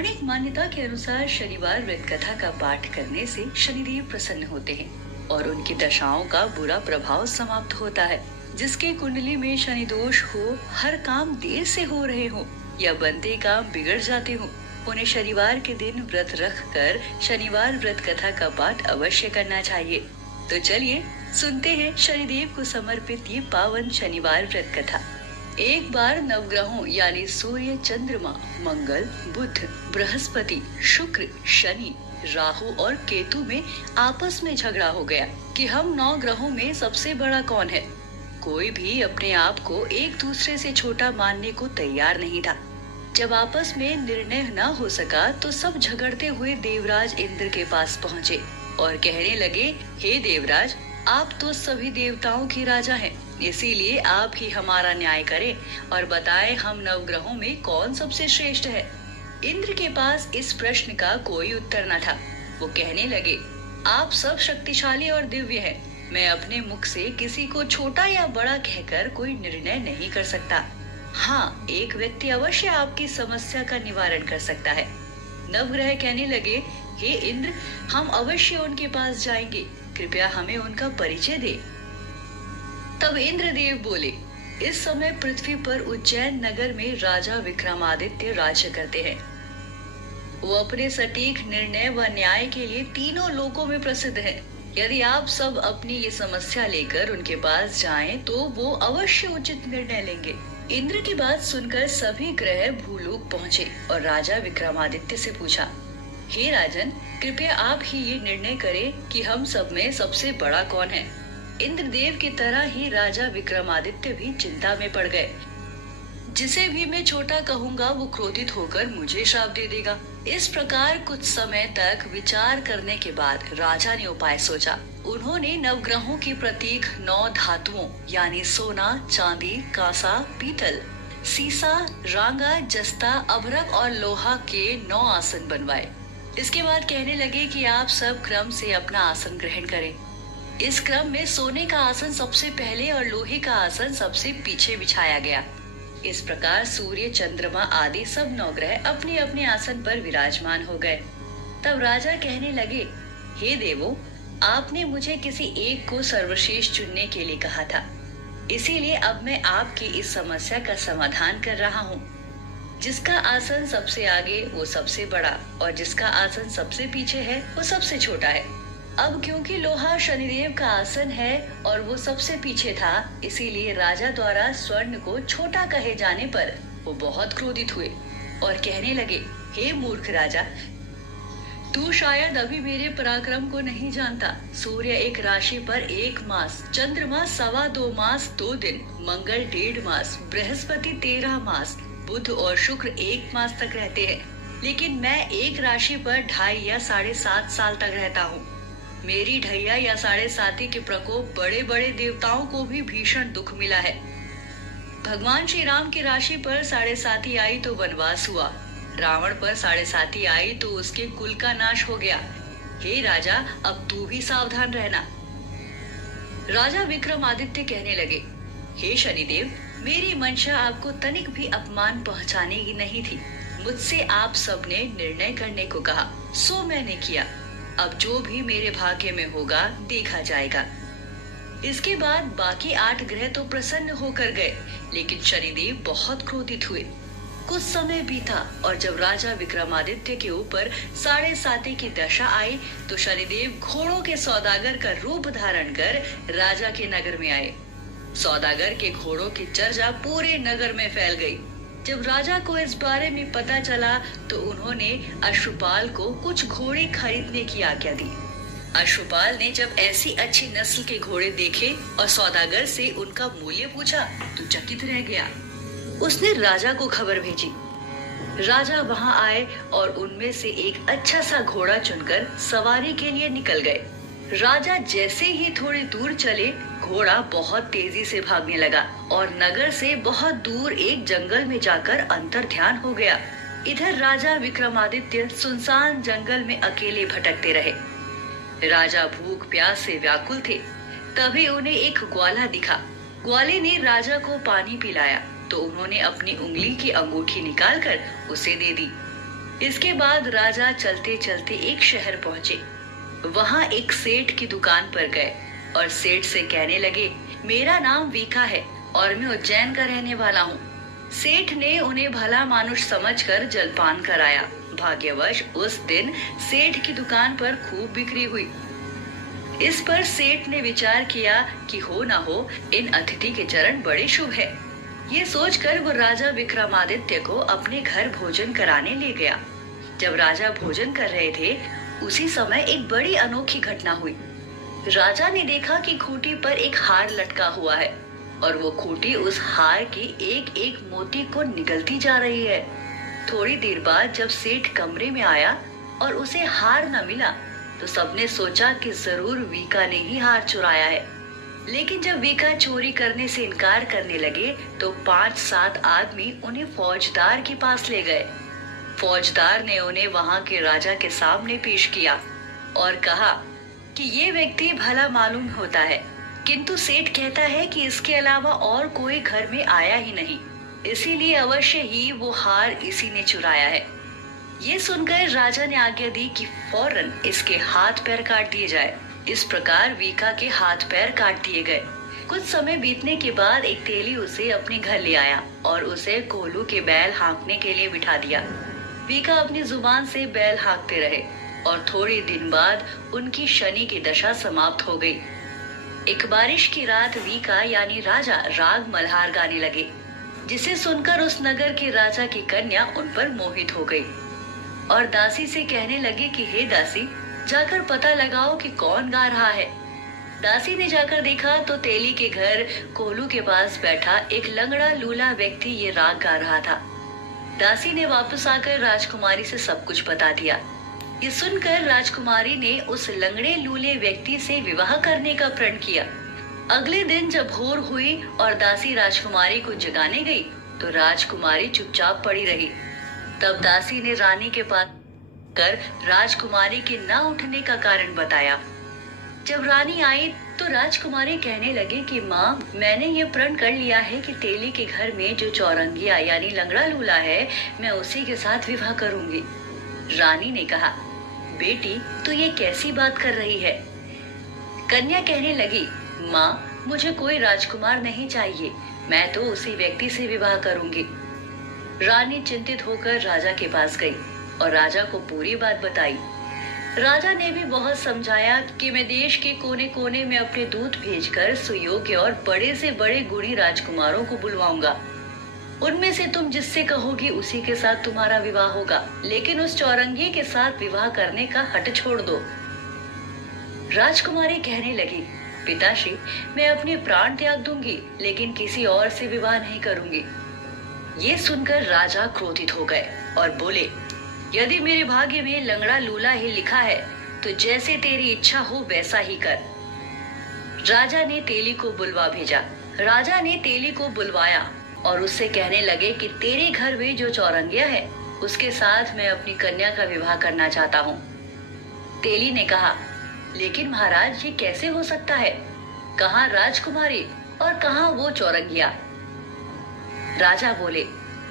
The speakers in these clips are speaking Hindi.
पौराणिक मान्यता के अनुसार शनिवार व्रत कथा का पाठ करने से शनिदेव प्रसन्न होते हैं और उनकी दशाओं का बुरा प्रभाव समाप्त होता है। जिसके कुंडली में शनि दोष हो, हर काम देर से हो रहे हो या बनते काम बिगड़ जाते हो, उन्हें शनिवार के दिन व्रत रख कर शनिवार व्रत कथा का पाठ अवश्य करना चाहिए। तो चलिए सुनते हैं शनिदेव को समर्पित ये पावन शनिवार व्रत कथा। एक बार नवग्रहों यानी सूर्य, चंद्रमा, मंगल, बुध, बृहस्पति, शुक्र, शनि, राहु और केतु में आपस में झगड़ा हो गया कि हम 9 ग्रहों में सबसे बड़ा कौन है। कोई भी अपने आप को एक दूसरे से छोटा मानने को तैयार नहीं था। जब आपस में निर्णय न हो सका तो सब झगड़ते हुए देवराज इंद्र के पास पहुँचे और कहने लगे, हे देवराज, आप तो सभी देवताओं के राजा हैं, इसीलिए आप ही हमारा न्याय करें और बताएं हम नवग्रहों में कौन सबसे श्रेष्ठ है। इंद्र के पास इस प्रश्न का कोई उत्तर न था। वो कहने लगे, आप सब शक्तिशाली और दिव्य हैं। मैं अपने मुख से किसी को छोटा या बड़ा कहकर कोई निर्णय नहीं कर सकता। हाँ, एक व्यक्ति अवश्य आपकी समस्या का निवारण कर सकता है। नवग्रह कहने लगे, हे इंद्र, हम अवश्य उनके पास जाएंगे, कृपया हमें उनका परिचय दे। तब इंद्रदेव बोले, इस समय पृथ्वी पर उज्जैन नगर में राजा विक्रमादित्य राज्य करते हैं। वो अपने सटीक निर्णय व न्याय के लिए तीनों लोकों में प्रसिद्ध हैं। यदि आप सब अपनी ये समस्या लेकर उनके पास जाएं, तो वो अवश्य उचित निर्णय लेंगे। इंद्र की बात सुनकर सभी ग्रह भूलोक पहुँचे और राजा विक्रमादित्य से पूछा, हे राजन, कृपया आप ही ये निर्णय करें कि हम सब में सबसे बड़ा कौन है। इंद्रदेव की तरह ही राजा विक्रमादित्य भी चिंता में पड़ गए। जिसे भी मैं छोटा कहूँगा वो क्रोधित होकर मुझे श्राप दे देगा। इस प्रकार कुछ समय तक विचार करने के बाद राजा ने उपाय सोचा। उन्होंने नवग्रहों के प्रतीक 9 धातुओं यानी सोना, चांदी, कांसा, पीतल, सीसा, रांगा, जस्ता, अभ्रक और लोहा के 9 आसन बनवाए। इसके बाद कहने लगे कि आप सब क्रम से अपना आसन ग्रहण करें। इस क्रम में सोने का आसन सबसे पहले और लोहे का आसन सबसे पीछे बिछाया गया। इस प्रकार सूर्य, चंद्रमा आदि सब 9 ग्रह अपने अपने आसन पर विराजमान हो गए। तब राजा कहने लगे, हे देवों, आपने मुझे किसी एक को सर्वश्रेष्ठ चुनने के लिए कहा था, इसीलिए अब मैं आपकी इस समस्या का समाधान कर रहा हूँ। जिसका आसन सबसे आगे वो सबसे बड़ा और जिसका आसन सबसे पीछे है वो सबसे छोटा है। अब क्योंकि लोहा शनिदेव का आसन है और वो सबसे पीछे था, इसीलिए राजा द्वारा स्वर्ण को छोटा कहे जाने पर वो बहुत क्रोधित हुए और कहने लगे, हे मूर्ख राजा, तू शायद अभी मेरे पराक्रम को नहीं जानता। सूर्य एक राशि पर 1 मास, चंद्रमा 2.25 मास 2 दिन, मंगल 1.5 मास, बृहस्पति 13 मास, बुध और शुक्र 1 मास तक रहते हैं, लेकिन मैं एक राशि पर 2.5 या 7.5 साल तक रहता हूँ। मेरी ढैया या 7.5 के प्रकोप बड़े बड़े देवताओं को भी भीषण दुख मिला है। भगवान श्री राम की राशि पर 7.5 आई तो वनवास हुआ, रावण पर 7.5 आई तो उसके कुल का नाश हो गया। हे राजा, अब तू भी सावधान रहना। राजा विक्रमादित्य कहने लगे, हे शनिदेव, मेरी मंशा आपको तनिक भी अपमान पहुंचाने की नहीं थी। मुझसे आप सबने निर्णय करने को कहा, सो मैंने किया। अब जो भी मेरे भाग्य में होगा देखा जाएगा। इसके बाद बाकी 8 ग्रह तो प्रसन्न होकर गए, लेकिन शनिदेव बहुत क्रोधित हुए। कुछ समय बीता और जब राजा विक्रमादित्य के ऊपर 7.5 की दशा आई तो शनिदेव घोड़ों के सौदागर का रूप धारण कर राजा के नगर में आए। सौदागर के घोड़ों की चर्चा पूरे नगर में फैल गई। जब राजा को इस बारे में पता चला तो उन्होंने अश्वपाल को कुछ घोड़े खरीदने की आज्ञा दी। अश्वपाल ने जब ऐसी अच्छी नस्ल के घोड़े देखे और सौदागर से उनका मूल्य पूछा तो चकित रह गया। उसने राजा को खबर भेजी। राजा वहां आए और उनमें से एक अच्छा सा घोड़ा चुनकर सवारी के लिए निकल गए। राजा जैसे ही थोड़ी दूर चले, घोड़ा बहुत तेजी से भागने लगा और नगर से बहुत दूर एक जंगल में जाकर अंतर्ध्यान हो गया। इधर राजा विक्रमादित्य सुनसान जंगल में अकेले भटकते रहे। राजा भूख प्यास से व्याकुल थे। तभी उन्हें एक ग्वाला दिखा। ग्वाले ने राजा को पानी पिलाया तो उन्होंने अपनी उंगली की अंगूठी निकालकर उसे दे दी। इसके बाद राजा चलते चलते एक शहर पहुंचे। वहां एक सेठ की दुकान पर गए और सेठ से कहने लगे, मेरा नाम वीका है और मैं उज्जैन का रहने वाला हूँ। सेठ ने उन्हें भला मानुष समझकर जलपान कराया। भाग्यवश उस दिन सेठ की दुकान पर खूब बिक्री हुई। इस पर सेठ ने विचार किया कि हो ना हो इन अतिथि के चरण बड़े शुभ है। ये सोचकर वो राजा विक्रमादित्य को अपने घर भोजन कराने ले गया। जब राजा भोजन कर रहे थे, उसी समय एक बड़ी अनोखी घटना हुई। राजा ने देखा कि खूंटी पर एक हार लटका हुआ है और वो खूंटी उस हार की एक एक मोती को निगलती जा रही है। थोड़ी देर बाद जब सेठ कमरे में आया और उसे हार न मिला, तो सबने सोचा कि जरूर वीका ने ही हार चुराया है। लेकिन जब वीका चोरी करने से इनकार करने लगे, तो 5-7 आदमी उन्हें फौजदार के पास ले गए। फौजदार ने उन्हें वहां के राजा के सामने पेश किया और कहा कि ये व्यक्ति भला मालूम होता है, किंतु सेठ कहता है कि इसके अलावा और कोई घर में आया ही नहीं, इसीलिए अवश्य ही वो हार इसी ने चुराया है। ये सुनकर राजा ने आज्ञा दी कि फौरन इसके हाथ पैर काट दिए जाए। इस प्रकार वीका के हाथ पैर काट दिए गए। कुछ समय बीतने के बाद एक तेली उसे अपने घर ले आया और उसे कोल्हू के बैल हाँकने के लिए बिठा दिया। वीका अपनी जुबान से बैल हाँकते रहे और थोड़े दिन बाद उनकी शनि की दशा समाप्त हो गई। एक बारिश की रात वीका यानी राजा राग मल्हार गाने लगे, जिसे सुनकर उस नगर के राजा की कन्या उन पर मोहित हो गई और दासी से कहने लगी कि हे दासी, जाकर पता लगाओ कि कौन गा रहा है। दासी ने जाकर देखा तो तेली के घर कोल्हू के पास बैठा एक लंगड़ा लूला व्यक्ति ये राग गा रहा था। दासी ने वापस आकर राजकुमारी से सब कुछ बता दिया। ये सुनकर राजकुमारी ने उस लंगड़े लूले व्यक्ति से विवाह करने का प्रण किया। अगले दिन जब भोर हुई और दासी राजकुमारी को जगाने गई, तो राजकुमारी चुपचाप पड़ी रही। तब दासी ने रानी के पास कर राजकुमारी के न उठने का कारण बताया। जब रानी आई तो राजकुमारी कहने लगी कि माँ, मैंने ये प्रण कर लिया है कि तेली के घर में जो चौरंगिया यानी लंगड़ा लूला है, मैं उसी के साथ विवाह करूंगी। रानी ने कहा, बेटी तू ये कैसी बात कर रही है? कन्या कहने लगी, माँ, मुझे कोई राजकुमार नहीं चाहिए, मैं तो उसी व्यक्ति से विवाह करूंगी। रानी चिंतित होकर राजा के पास गई और राजा को पूरी बात बताई। राजा ने भी बहुत समझाया कि मैं देश के कोने कोने में अपने दूत भेजकर सुयोग्य और बड़े से बड़े गुणी राजकुमारों को बुलवाऊंगा। उनमें से तुम जिससे कहोगी उसी के साथ तुम्हारा विवाह होगा, लेकिन उस चौरंगी के साथ विवाह करने का हट छोड़ दो। राजकुमारी कहने लगी, पिताश्री, मैं अपने प्राण त्याग दूंगी, लेकिन किसी और से विवाह नहीं करूंगी। ये सुनकर राजा क्रोधित हो गए और बोले, यदि मेरे भाग्य में लंगड़ा लूला ही लिखा है, तो जैसे तेरी इच्छा हो वैसा ही कर। राजा ने तेली को बुलवा भेजा। राजा ने तेली को बुलवाया और उससे कहने लगे कि तेरे घर में जो चौरंगिया है, उसके साथ मैं अपनी कन्या का विवाह करना चाहता हूँ। तेली ने कहा, लेकिन महाराज, ये कैसे हो सकता है? कहाँ राजकुमारी और कहाँ वो चौरंगिया? राजा बोले,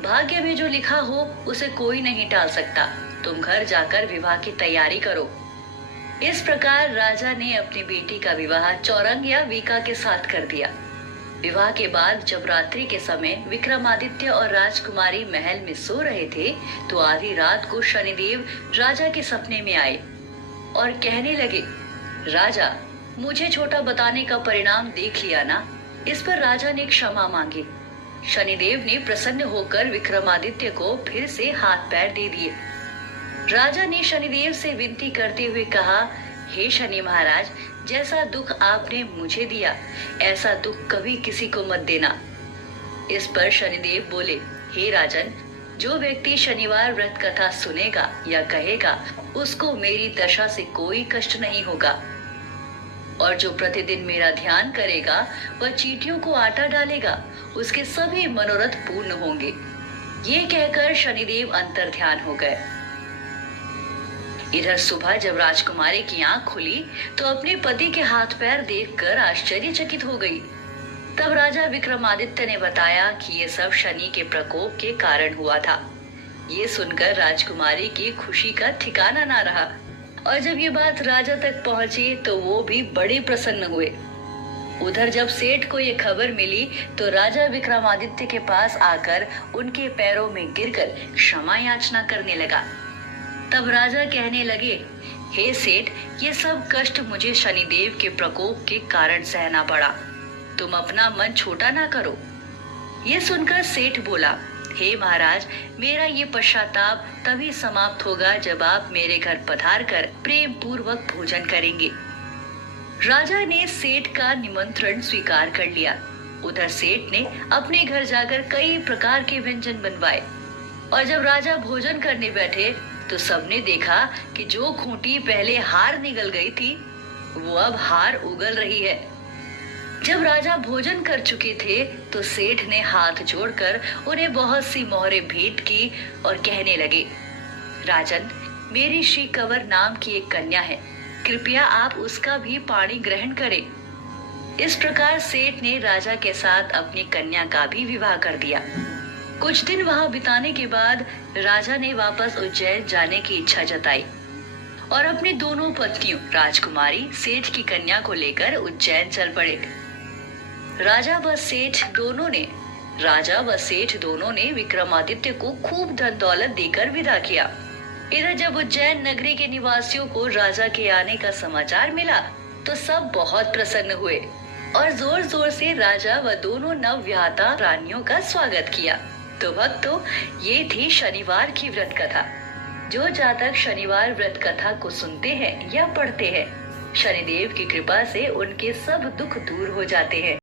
भाग्य में जो लिखा हो उसे कोई नहीं टाल सकता। तुम घर जाकर विवाह की तैयारी करो। इस प्रकार राजा ने अपनी बेटी का विवाह चौरंगिया वीका के साथ कर दिया। विवाह के बाद जब रात्रि के समय विक्रमादित्य और राजकुमारी महल में सो रहे थे, तो आधी रात को शनिदेव राजा के सपने में आए और कहने लगे, राजा, मुझे छोटा बताने का परिणाम देख लिया ना? इस पर राजा ने क्षमा मांगी। शनिदेव ने प्रसन्न होकर विक्रमादित्य को फिर से हाथ पैर दे दिए। राजा ने शनिदेव से विनती करते हुए कहा, हे शनि महाराज, जैसा दुख आपने मुझे दिया, ऐसा दुख कभी किसी को मत देना। इस पर शनिदेव बोले, हे राजन, जो व्यक्ति शनिवार व्रत कथा सुनेगा या कहेगा, उसको मेरी दशा से कोई कष्ट नहीं होगा, और जो प्रतिदिन मेरा ध्यान करेगा वह चींटियों को आटा डालेगा, उसके सभी मनोरथ पूर्ण होंगे। ये कहकर शनिदेव अंतर ध्यान हो गए। इधर सुबह जब राजकुमारी की आंख खुली तो अपने पति के हाथ पैर देखकर आश्चर्यचकित हो गई। तब राजा विक्रमादित्य ने बताया कि ये सब शनि के प्रकोप के कारण हुआ था। ये सुनकर राजकुमारी की खुशी का ठिकाना ना रहा और जब ये बात राजा तक पहुंची तो वो भी बड़े प्रसन्न हुए। उधर जब सेठ को ये खबर मिली तो राजा विक्रमादित्य के पास आकर उनके पैरों में गिरकर क्षमा याचना करने लगा। तब राजा कहने लगे, हे सेठ, ये सब कष्ट मुझे शनिदेव के प्रकोप के कारण सहना पड़ा। तुम अपना मन छोटा ना करो। ये सुनकर सेठ बोला, हे महाराज, मेरा ये पश्चाताप तभी समाप्त होगा जब आप मेरे घर पधार कर प्रेम पूर्वक भोजन करेंगे। राजा ने सेठ का निमंत्रण स्वीकार कर लिया। उधर सेठ ने अपने घर जाकर कई प्रकार के व्यंजन बनवाए और जब राजा भोजन करने बैठे तो सबने देखा कि जो खूंटी पहले हार निगल गई थी वो अब हार उगल रही है। जब राजा भोजन कर चुके थे तो सेठ ने हाथ जोड़कर उन्हें बहुत सी मोहरें भेंट की और कहने लगे, राजन, मेरी श्री कंवर नाम की एक कन्या है, कृपया आप उसका भी पाणी ग्रहण करें। इस प्रकार सेठ ने राजा के साथ अपनी कन्या का भी विवाह कर दिया। कुछ दिन वहां बिताने के बाद राजा ने वापस उज्जैन जाने की इच्छा जताई और अपनी दोनों पत्नियों राजकुमारी, सेठ की कन्या को लेकर उज्जैन चल पड़े। राजा व सेठ दोनों ने विक्रमादित्य को खूब धन दौलत देकर विदा किया। इधर जब उज्जैन नगरी के निवासियों को राजा के आने का समाचार मिला तो सब बहुत प्रसन्न हुए और जोर जोर से राजा व दोनों नवविवाहिता रानियों का स्वागत किया। तो भक्तों, ये थी शनिवार की व्रत कथा। जो जातक शनिवार व्रत कथा को सुनते हैं या पढ़ते हैं, शनिदेव की कृपा से उनके सब दुख दूर हो जाते हैं।